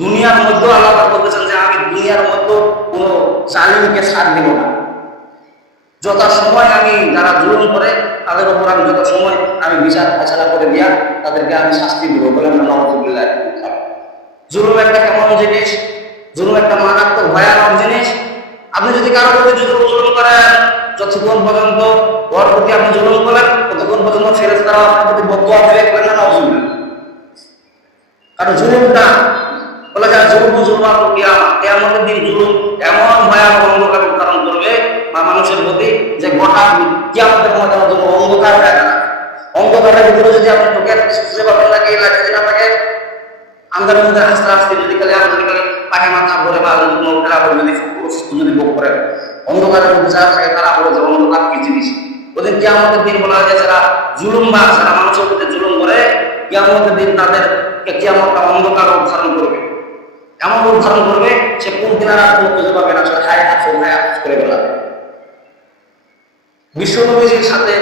দুনিয়ার মধ্যে আল্লাহ বলতেছেন যে আমি দুনিয়ার মধ্যে কোনো জালিমকে ছাড় দিব না। যত সময় আমি যারা জুলুম করে তাদের উপর আমি যত সময় আমি বিচার ফয়সালা করে দিয়া তাদেরকে আমি শাস্তি দিব। বলেন না নাউযুবিল্লাহ। জুলুম একটা কেমন জিনিস, জুলুম একটা মারাত্মক ভয়ানক জিনিস। আপনি যদি কারো প্রতি জুলুম করেন, যতক্ষণ পর্যন্ত ওর প্রতি আপনি জুলুম করেন ততক্ষণ পর্যন্ত ফেরেশতারা আপনার প্রতি বদদুয়া দেবে। বলেন না নাউযুবিল্লাহ। কারণ জুলুমটা বলা যায় কিয়ামতের দিন জুলুম এমন ভয়াবহ অন্ধকার উত্থাপন করবে বা মানুষের প্রতি যে গোটা কিয়ামতের ময়দানে জন্য অন্ধকার হয়ে যাবে। অন্ধকারের ভিতরে যদি আপনি ঢোকেন খুঁজে পাবেন না, এই লাইট যদি আপনাকে আন্ধারের মধ্যে আস্তে আস্তে যদি খালি পাখি মাথা ভরে বা যদি ভোগ করেন, অন্ধকারের মধ্যে যারা থাকে তারা বলে যে অন্ধকার কি জিনিস। ওদের কিয়ামতের দিন বলা হয় যে যারা জুলুমবাজ, যারা মানুষের প্রতি জুলুম করে, কিয়ামতের দিন তাদেরকে কিয়ামতটা অন্ধকার উদ্ধারণ করবে, এমন উদ্ধারণ করবে সে কোন কিনারা কোনো খুঁজে পাবে না, সে হায় হাত করে বেড়াবে। বিশ্বনবীজির সাথে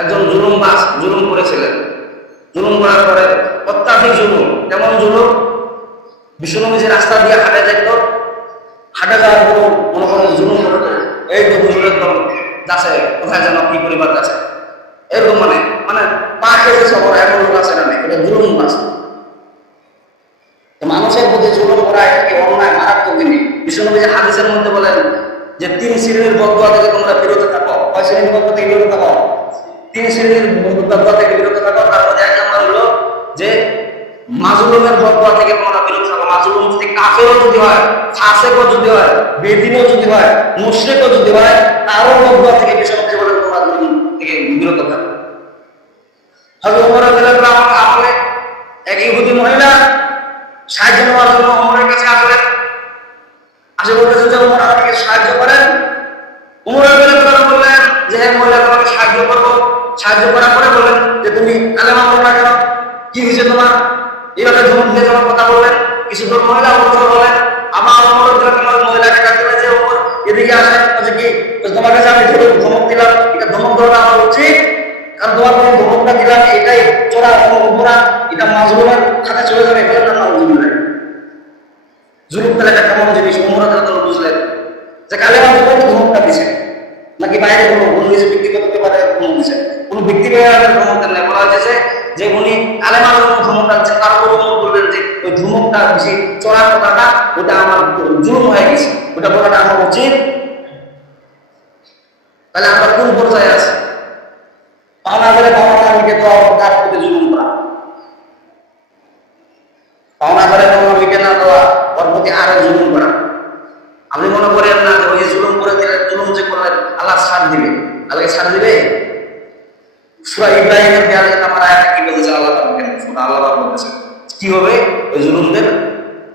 একজন জুলুমবাজ জুলুম করেছিলেন। জুলুম করার পরে অত্যাধিক জুলুম, কেমন জুলুম, বিশ্বনবীজির রাস্তা দিয়ে হাঁটে যেত, হাঁটে যাওয়ার পর মনে করেন জুলুম করতো, এই তো হুজুরের দল যাচ্ছে, কোথায় যেন কি পরিবার যাচ্ছে, এরকম মানে মানে পা খেয়েছে সবর এমন লোক আছে না, এটা জুলুমবাজ। মানুষের প্রতি জুলুম করা এটা কি অন্যায়, মারাত্মক জিনিস। বিশ্বনবীজি হাদিসের মধ্যে বলেন যে 3 শ্রেণীর বদদুয়া থেকে তোমরা বিরত থাকো। 6 শ্রেণীর বদদুয়া থেকে বিরত থাকো, 3 শ্রেণীর বদদুয়া থেকে বিরত থাকো। তার মধ্যে এক নম্বর হলো যে মাজলুমের বদদুয়া থেকে তোমরা বিরত থাকো। মাজলুম যদি কাফেরও যদি হয়, ফাসিকও যদি হয়, বেদিনও যদি হয়, মুশরিকও যদি হয়, তারও বদদুয়া থেকে বিশ্বনবীজি বলেন তোমরা জুলুম থেকে বিরত থাকো। হযরত ওমর রাদিয়াল্লাহু আনহু আমলে এক ইহুদি মহিলা সাহায্য নেওয়ার জন্য ওমরের কাছে আসলেন। আসে বলতেছেন যে ওমর আমাকে সাহায্য করেন। ওমর বললেন যে হ্যাঁ মহিলা তোমাকে সাহায্য করবো। সাহায্য করার পরে বললেন যে তুমি কালেমা পড়ো না কেন, কি হয়েছে তোমার, এইভাবে ধমক দিয়ে তোমার কথা বললেন। কিছু তোর মহিলা অবসর হলেন। আমার ওমর মহিলাকে ডাকতে যে ওমর এদিকে আসেন, বলছে কি তোমার কাছে আমি ধমক দিলাম, এটা ধমক দেওয়া আমার উচিত, কারণ তোমার কোনো ধমকটা দিলাম এটাই চোরা অপরাধ, এটা মাজলুমের খাতে চলে যাবে। বলেন না নাউযুবিল্লাহ। জুলুম তাহলে একটা কেমন জিনিস, ওমর রাদিয়াল্লাহু বুঝলেন যে কালেমা পড়ে ধমকটা দিছে নাকি বাইরে কোনো নিজে ব্যক্তিগত ব্যাপারে ধমক দিছে, কোনো ব্যক্তিগত ধমক নেই। বলা হয়েছে যে উনি কালেমার জন্য ধমকটা দিচ্ছেন, তারপর ওমর বললেন যে ওই ধমকটা বেশি চোরা কথাটা ওটা আমার জুলুম হয়ে গেছে, ওটা বলাটা আমার উচিত। তাহলে আমরা কোন পর্যায়ে আছি? পাওনা করে পাওনা নামীকে তো তার প্রতি জুলুম করা, পাওনা করে পাওনা নামীকে না দেওয়া, ওর প্রতি আরো জুলুম করা। আপনি মনে করেন না যে ওই জুলুম করে দিলেন, জুলুম যে করলেন আল্লাহ ছাড় দিবে, আল্লাহকে ছাড় দিবে? সূরা ইব্রাহিমের 42 নম্বর আয়াতে কি বলেছে আল্লাহ পাক? সূরা আল্লাহ পাক বলেছেন কি হবে ওই জুলুমদের।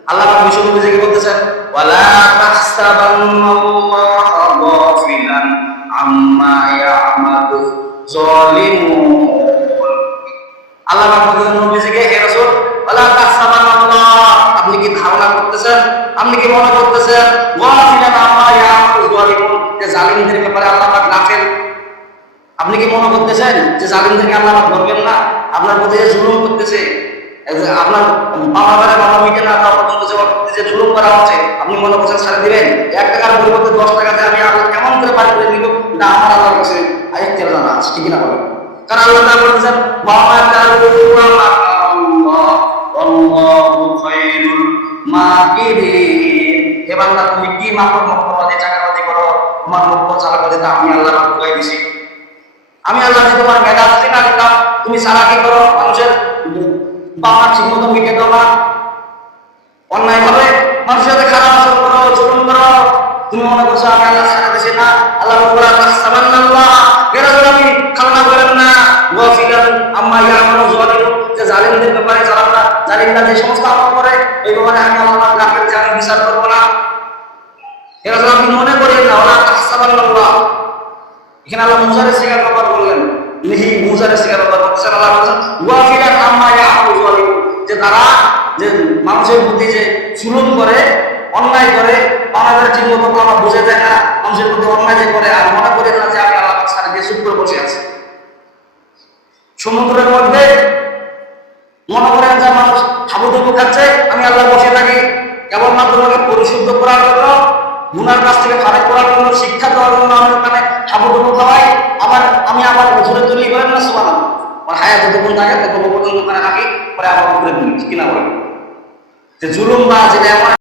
আল্লাহ পাক বিশ্বনবীকে বলতেছেন ওয়ালা তাহসাবান্নাল্লাহা গাফিলান আম্মা ইয়ামালু যালিমুন। আল্লাহ পাক বলেন নবীজিকে, হে রাসূল ওয়ালা তাহসাবান্নাল্লাহ, আপনি কি ধারণা করতেছেন, আপনি কি মনে করতেছেন গাফিলান আম্মা ইয়ামালু যালিমুন, যে জালিমদের ব্যাপারে আল্লাহ পাক গাফিল? আপনি কি মনে করতেছেন যে জালিমদেরকে আল্লাহ পাক ধরবেন না? আপনার প্রতি যে জুলুম করতেছে, আপনার বাবা মারা বাবা মিটে না তার পর্যন্ত যে জুলুম করা হচ্ছে, আপনি মনে করছেন ছাড়ে দিবেন? 1 টাকার পরিবর্তে 10 টাকাতে আমি আল্লাহ কেমন করে পার করে নিব, এটা আমার আল্লাহর কাছে আরেকটা জানা আছে, ঠিক না বলেন? কারণ আল্লাহ তাআলা বলেছেন ওয়া আল্লাহু খায়রুল মাকিরিন। হে বান্দা তুমি কি মক্রবাদী চাকাবাজি করো, তোমার মক্র চালাবাজি তা আমি আল্লাহ বুঝাই দিছি। আমি আল্লাহ যদি তোমার মেধা দিতে না দিতাম, তুমি চালাকি করো, মানুষের বাবা ঠিক মতো মিটে দাও না, অন্যায় ভাবে মানুষের সাথে খারাপ আচরণ করো, জুলুম করো, তুমি মনে করছো আমি আল্লাহ ছাড়া দিছি না? আল্লাহ বলে তাহসাবান্নাল্লাহ, এরাজুল আমি খালনা করেন না গাফিলান আম্মা ইয়ামালু যালিমুন, যে জালিমদের ব্যাপারে জালিমরা যে সমস্ত আমল করে ওই ব্যাপারে আমি আল্লাহ গাফিল, যে আমি বিচার করবো না। এরাজুল আপনি মনে করেন না ওয়ালা তাহসাবান্নাল্লাহ। এখানে আল্লাহ মুজারের শিকার ব্যাপার বললেন, লিহি মুজারের শিকার ব্যাপার বলছেন। আল্লাহ বলছেন গাফিলান আম্মা ইয়ামালু যালিমুন, যে তারা যে মানুষের প্রতি যে জুলুম করে, অন্যায় করে, আমাদের ঠিক মতো কথা বুঝে যায় না, মানুষের প্রতি অন্যায় যে করে আর মনে করে না যে আমি আল্লাহ পাক ছাড়া দিয়ে চুপ করে বসে আছি। সমুদ্রের মধ্যে মনে করেন যে মানুষ হাবুডুবু খাচ্ছে, আমি আল্লাহ বসে থাকি কেবলমাত্র তোমাকে পরিশুদ্ধ করার জন্য, গুনার কাছ থেকে ফারেক করার জন্য, শিক্ষা দেওয়ার জন্য আমি ওখানে হাবুডুবু খাওয়াই, আবার আমি আবার উপরে তুলি, বলেন না সুবহানাল্লাহ। আমার হায়াত যতক্ষণ থাকে ততক্ষণ পর্যন্ত ওখানে থাকি, পরে আবার উপরে তুলি, ঠিক কিনা বলেন? যে জুলুম বা যেটা এমন